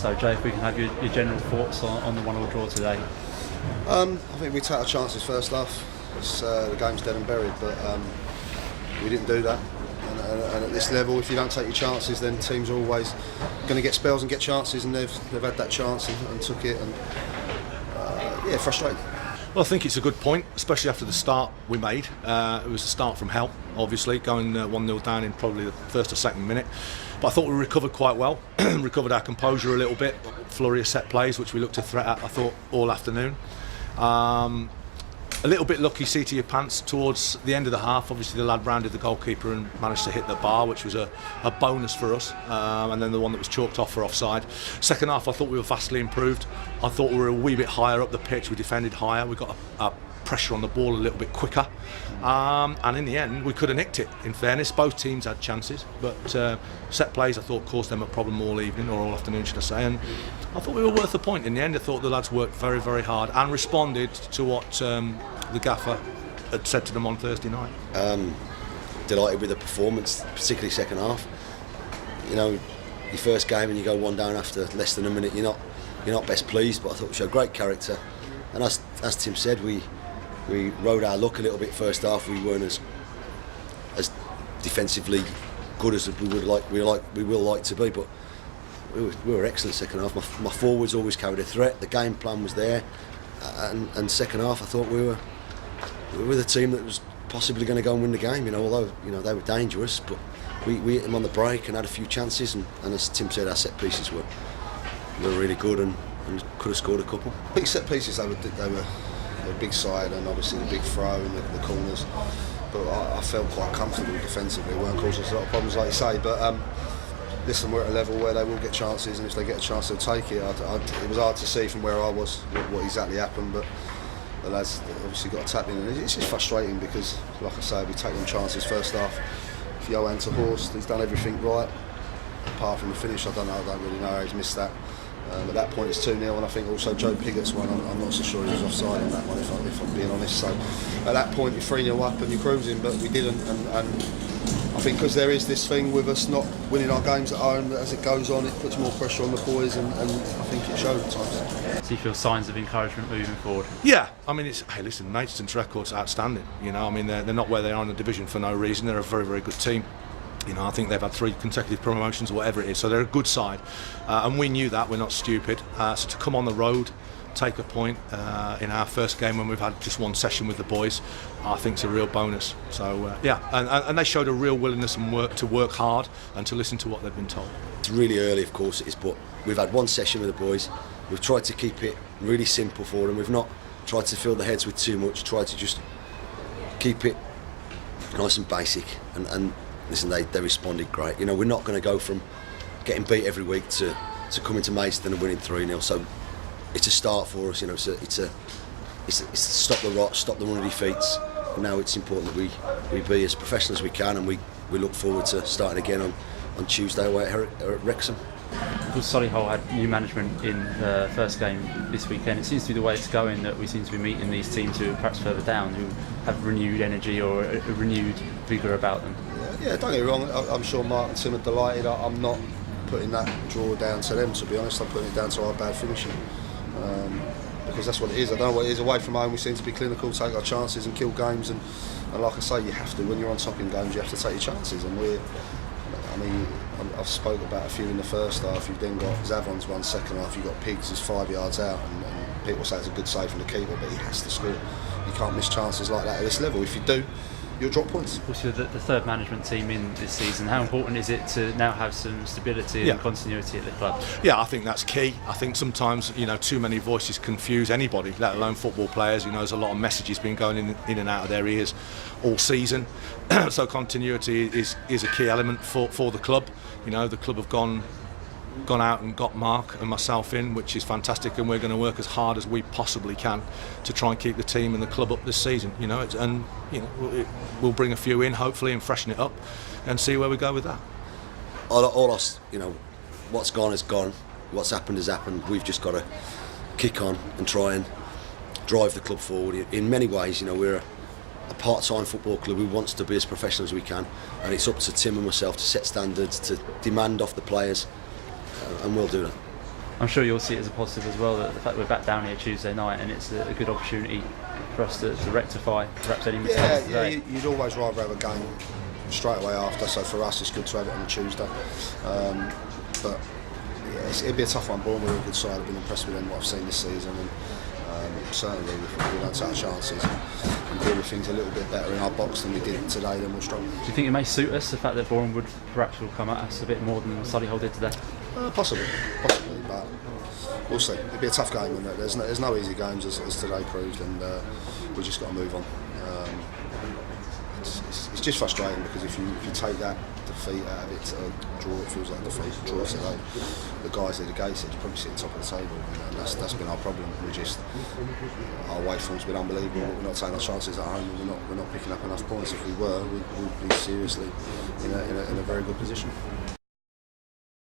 So Jay, if we can have your general thoughts on the 1-1 draw today. I think we take our chances first half. The game's dead and buried, but we didn't do that. And at this level, if you don't take your chances, then teams are always going to get spells and get chances, and they've had that chance and took it, and yeah, frustrating. Well, I think it's a good point, especially after the start we made. It was a start from hell, obviously, going 1-0 down in probably the first or second minute. But I thought we recovered quite well, recovered our composure a little bit, flurry of set plays, which we looked to threat at, I thought, all afternoon. A little bit lucky seat of your pants towards the end of the half. Obviously the lad rounded the goalkeeper and managed to hit the bar, which was a bonus for us, and then the one that was chalked off for offside. Second half I thought we were vastly improved. I thought we were a wee bit higher up the pitch, we defended higher, we got a pressure on the ball a little bit quicker, and in the end we could have nicked it. In fairness, both teams had chances, but set plays I thought caused them a problem all evening, or all afternoon should I say, and I thought we were worth a point in the end. I thought the lads worked very, very hard and responded to what the gaffer had said to them on Thursday night. Delighted with the performance, particularly second half. You know, your first game and you go 1 down after less than a minute, you're not best pleased, but I thought we showed great character. And as Tim said, we rode our luck a little bit first half. We weren't as defensively good as we will like to be, but we were excellent second half. My forwards always carried a threat. The game plan was there, and second half I thought we were the team that was possibly going to go and win the game. You know, although they were dangerous, but we hit them on the break and had a few chances. And as Tim said, our set pieces were really good and could have scored a couple. Big set pieces. They were a big side, and obviously the big throw in the corners. But I felt quite comfortable defensively. We weren't causing us a lot of problems, like you say. But listen, we're at a level where they will get chances, and if they get a chance, they'll take it. It was hard to see from where I was what exactly happened, but the lads obviously got a tap in, and it's just frustrating because, like I say, we take them chances first half. If Johan to Horst, he's done everything right, apart from the finish. I don't really know how he's missed that. At that point it's 2-0, and I think also Joe Piggott's one, I'm not so sure he was offside on that one, if I'm being honest. So at that point you're 3-0 up and you're cruising, but we didn't, and I think because there is this thing with us not winning our games at home, as it goes on it puts more pressure on the boys, and I think it showed at times. So you feel signs of encouragement moving forward? Yeah, I mean, hey, listen, Maidstone's record's outstanding. You know, I mean, they're not where they are in the division for no reason. They're a very, very good team. You know, I think they've had 3 consecutive promotions or whatever it is, so they're a good side, and we knew that. We're not stupid. So to come on the road, take a point in our first game when we've had just 1 session with the boys, I think it's a real bonus. So yeah, and they showed a real willingness and to work hard and to listen to what they've been told. It's really early, of course it is, but we've had 1 session with the boys. We've tried to keep it really simple for them. We've not tried to fill the heads with too much. Tried to just keep it nice and basic, and listen, they responded great. You know, we're not going to go from getting beat every week to coming to Maidstone and winning 3-0. So it's a start for us. You know, it's stop the rot, stop the run of defeats. And now it's important that we be as professional as we can, and we look forward to starting again on Tuesday away at Wrexham. Because Solihull had new management in the first game this weekend, it seems to be the way it's going that we seem to be meeting these teams who are perhaps further down, who have renewed energy or a renewed vigour about them. Yeah, don't get me wrong, I'm sure Mark and Tim are delighted. I'm not putting that draw down to them, to be honest. I'm putting it down to our bad finishing, because that's what it is. I don't know what it is. Away from home we seem to be clinical, take our chances and kill games, and like I say, you have to. When you're on top in games, you have to take your chances, and I've spoke about a few in the first half. You've then got Zavon's one second half. You've got Piggs who's 5 yards out, and people say it's a good save from the keeper, but he has to score. You can't miss chances like that at this level. If you do, you'll drop points. Of course, you're the third management team in this season. How important is it to now have some stability and continuity at the club? Yeah, I think that's key. I think sometimes, you know, too many voices confuse anybody, let alone football players. You know, there's a lot of messages been going in and out of their ears all season. So continuity is a key element for the club. You know, the club have gone out and got Mark and myself in, which is fantastic, and we're going to work as hard as we possibly can to try and keep the team and the club up this season. You know, we'll bring a few in hopefully and freshen it up and see where we go with that. All us, you know, what's gone is gone. What's happened has happened. We've just got to kick on and try and drive the club forward. In many ways, you know, we're a part-time football club who wants to be as professional as we can, and it's up to Tim and myself to set standards, to demand off the players, and we'll do that. I'm sure you'll see it as a positive as well, that the fact we're back down here Tuesday night, and it's a good opportunity for us to rectify perhaps any mistakes today. You'd always rather have a game straight away after, so for us it's good to have it on a Tuesday. But yeah, it'd be a tough one. Bournemouth are a good side. I've been impressed with them, what I've seen this season, and certainly we don't take our chances and deal with things a little bit better in our box than we did today, then we're strong. Do you think it may suit us, the fact that Bournemouth perhaps will come at us a bit more than Solihull did today? Possibly, but we'll see. It'll be a tough game, and there's no easy games as today proved, and we've just got to move on. It's just frustrating because if you take that defeat out of it, draw, it feels like a defeat. Draw today, the guys at the gates are probably sitting top of the table, and that's been our problem. Our away form's been unbelievable. We're not taking our chances at home, and we're not picking up enough points. If we were, we'd be seriously in a very good position.